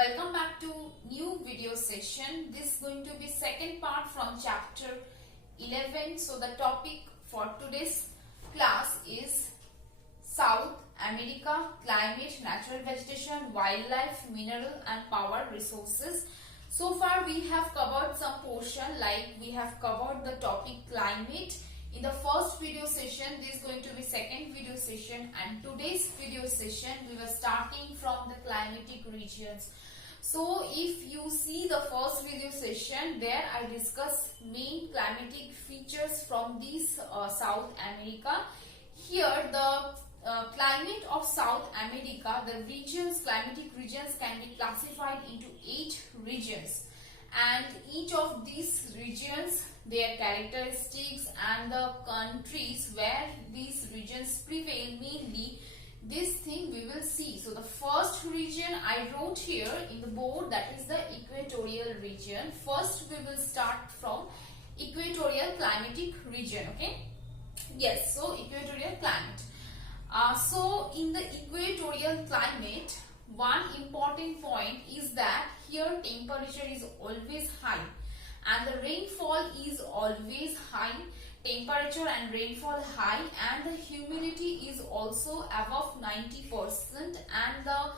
Welcome back to new video session. This is going to be second part from chapter 11. So the topic for today's class is South America, climate, natural vegetation, wildlife, mineral and power resources. So far we have covered some portion, like we have covered the topic climate in the first video session. This is going to be second video session, and today's video session we were starting from the climatic regions. So if you see the first video session, there I discuss main climatic features from this South America. Here the climate of South America, the regions, climatic regions can be classified into 8 regions, and each of these regions, their characteristics and the countries where these regions prevail, mainly this thing we will see. So the first region I wrote here in the board, that is the equatorial region. First we will start from equatorial climatic region. Okay, yes, so equatorial climate. So in the equatorial climate, one important point is that here temperature is always high and the rainfall is always high. Temperature and rainfall high, and the humidity is also above 90%, and the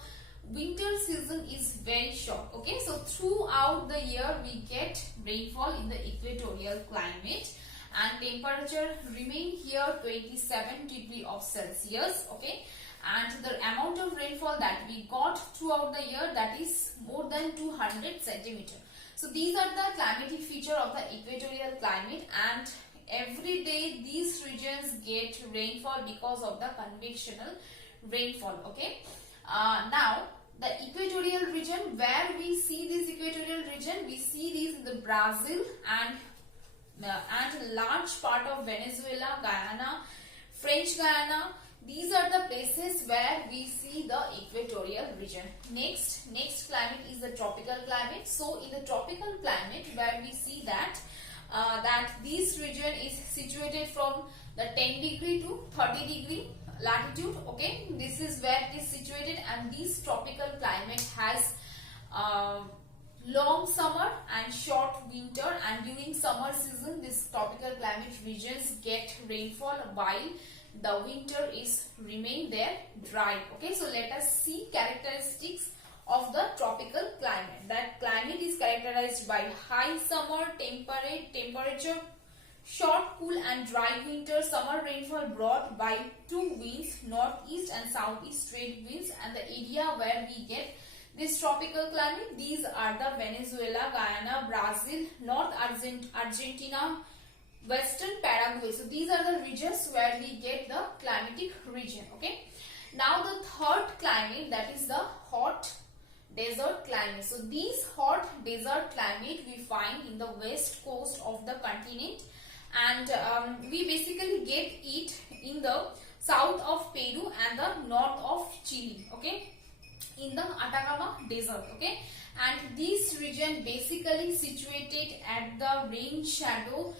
winter season is very short. Okay, so throughout the year we get rainfall in the equatorial climate, and temperature remain here 27 degrees of Celsius. Okay, and the amount of rainfall that we got throughout the year, that is more than 200 centimeter. So these are the climatic feature of the equatorial climate, and every day these regions get rainfall because of the convectional rainfall. Okay, now the equatorial region, where we see this equatorial region, we see this in the Brazil and large part of Venezuela, Guyana, French Guyana. These are the places where we see the equatorial region. Next climate is the tropical climate. So in the tropical climate, where we see that this region is situated from the 10 degree to 30 degree latitude. Okay, this is where it is situated, and this tropical climate has long summer and short winter, and during summer season this tropical climate regions get rainfall while the winter is remain there dry. Okay, so let us see characteristics of the tropical climate. That climate is characterized by high summer temperature, short, cool and dry winter, summer rainfall brought by two winds, northeast and southeast trade winds, and the area where we get this tropical climate, these are the Venezuela, Guyana, Brazil, North Argentina, Western Paraguay. So these are the regions where we get the climatic region. Okay, now the third climate, that is the hot desert climate. So this hot desert climate we find in the west coast of the continent, and we basically get it in the south of Peru and the north of Chile. Okay, in the Atacama desert. Okay, and this region basically situated at the rain shadow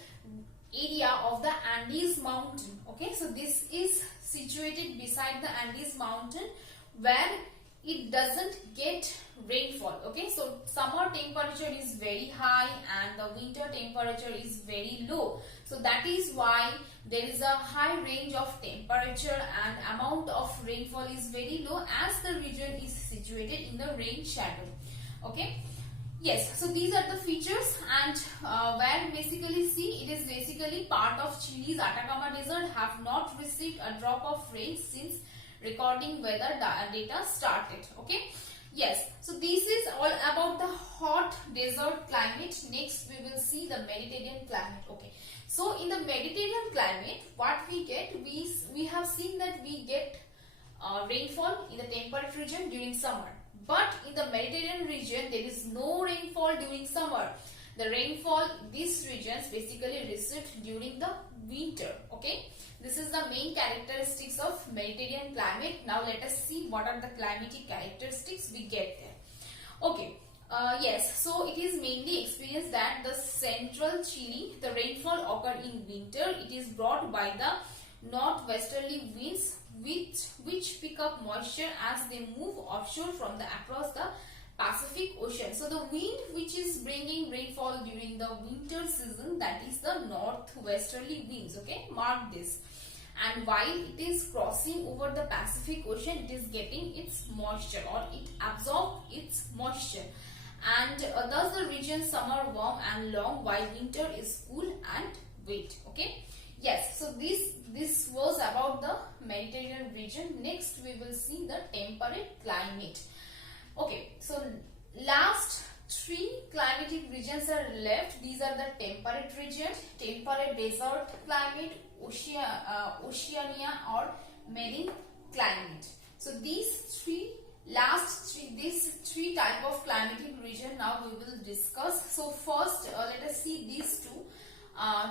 area of the Andes mountain. Okay, so this is situated beside the Andes mountain where it doesn't get rainfall. Okay, so summer temperature is very high and the winter temperature is very low. So that is why there is a high range of temperature and amount of rainfall is very low, as the region is situated in the rain shadow. Okay, yes, so these are the features, and where basically see, it is basically part of Chile's Atacama desert, have not received a drop of rain since recording weather data started. Okay, yes, so this is all about the hot desert climate. Next we will see the Mediterranean climate. Okay, so in the Mediterranean climate, what we get, we have seen that we get rainfall in the temperate region during summer. But in the Mediterranean region, there is no rainfall during summer. The rainfall these regions basically received during the winter. Okay, this is the main characteristics of Mediterranean climate. Now let us see what are the climatic characteristics we get there. Okay, yes, so it is mainly experienced that the central Chile, the rainfall occur in winter. It is brought by the northwesterly winds which pick up moisture as they move offshore from the across the Pacific Ocean. So the wind which is bringing rainfall during the winter season, that is the northwesterly winds. Okay, mark this. And while it is crossing over the Pacific Ocean, it is getting its moisture, or it absorbs its moisture, and thus the region summer warm and long, while winter is cool and wet. Okay, yes, so this was about the Mediterranean region. Next we will see the temperate climate. Okay, so last three climatic regions are left. These are the temperate region, temperate desert climate, Oceania or marine climate. So these three type of climatic region now we will discuss. So first let us see these two,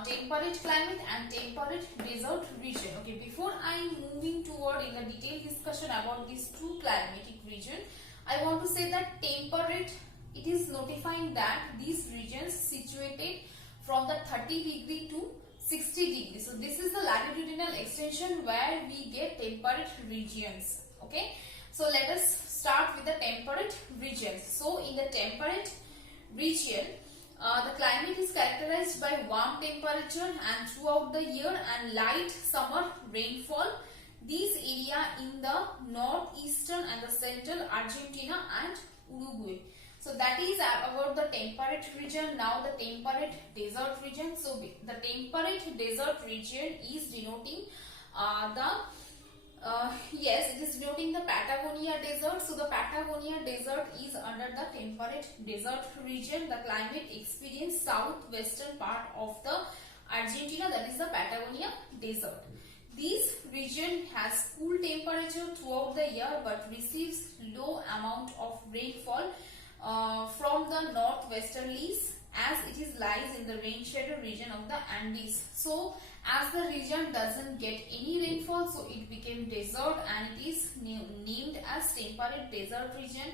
temperate climate and temperate desert region. Okay, before I am moving toward in the detailed discussion about these two climatic region, I want to say that temperate, it is notifying that these regions situated from the 30° to 60°. So this is the latitudinal extension where we get temperate regions. Okay, so let us start with the temperate regions. So in the temperate region, the climate is characterized by warm temperature and throughout the year and light summer rainfall. These area in the northeastern and the central Argentina and Uruguay. So that is about the temperate region. Now the temperate desert region. So the temperate desert region is denoting it is denoting the Patagonia desert. So the Patagonia desert is under the temperate desert region. The climate experience southwestern part of the Argentina, that is the Patagonia desert. This region has cool temperature throughout the year but receives low amount of rainfall from the northwesterlies, as it is lies in the rain shadow region of the Andes. So as the region doesn't get any rainfall, so it became desert and it is named as temperate desert region.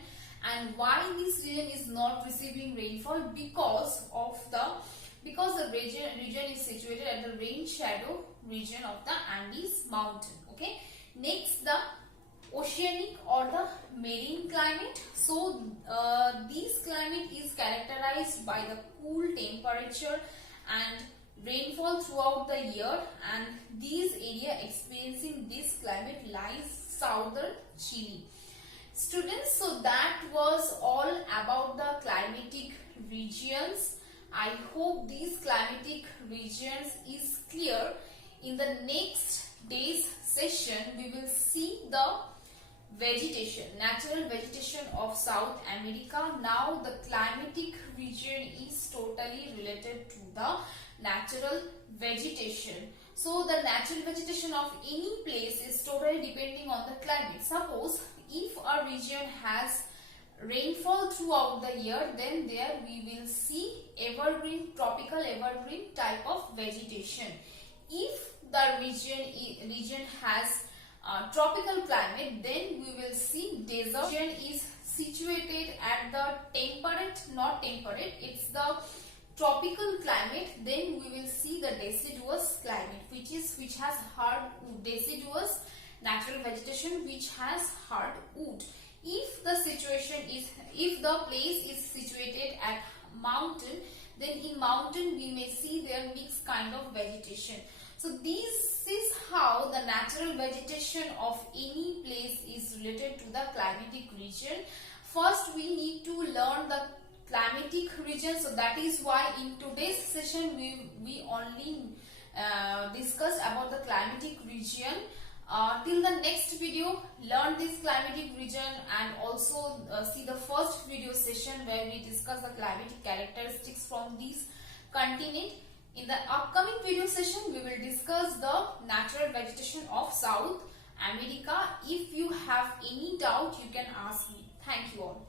And why this region is not receiving rainfall? Because the region is situated at the rain shadow region of the Andes mountain. Okay, next the oceanic or the marine climate. So this climate is characterized by the cool temperature and rainfall throughout the year, and these area experiencing this climate lies southern Chile. Students, so that was all about the climatic regions. I hope these climatic regions is clear. In the next day's session, we will see the vegetation, natural vegetation of South America. Now the climatic region is totally related to the natural vegetation. So the natural vegetation of any place is totally depending on the climate. Suppose if a region has rainfall throughout the year, then there we will see evergreen, tropical evergreen type of vegetation. If the region has tropical climate, then we will see desert. Region is situated at the temperate, not temperate, it's the tropical climate, then we will see the deciduous climate, which has hardwood, deciduous natural vegetation which has hardwood. If the place is situated at mountain, then in mountain we may see their mixed kind of vegetation. So this is how the natural vegetation of any place is related to the climatic region. First we need to learn the climatic region. So that is why in today's session we only discussed about the climatic region. Till the next video, learn this climatic region and also see the first video session where we discuss the climatic characteristics from these continent. In the upcoming video session, we will discuss the natural vegetation of South America. If you have any doubt, you can ask me. Thank you all.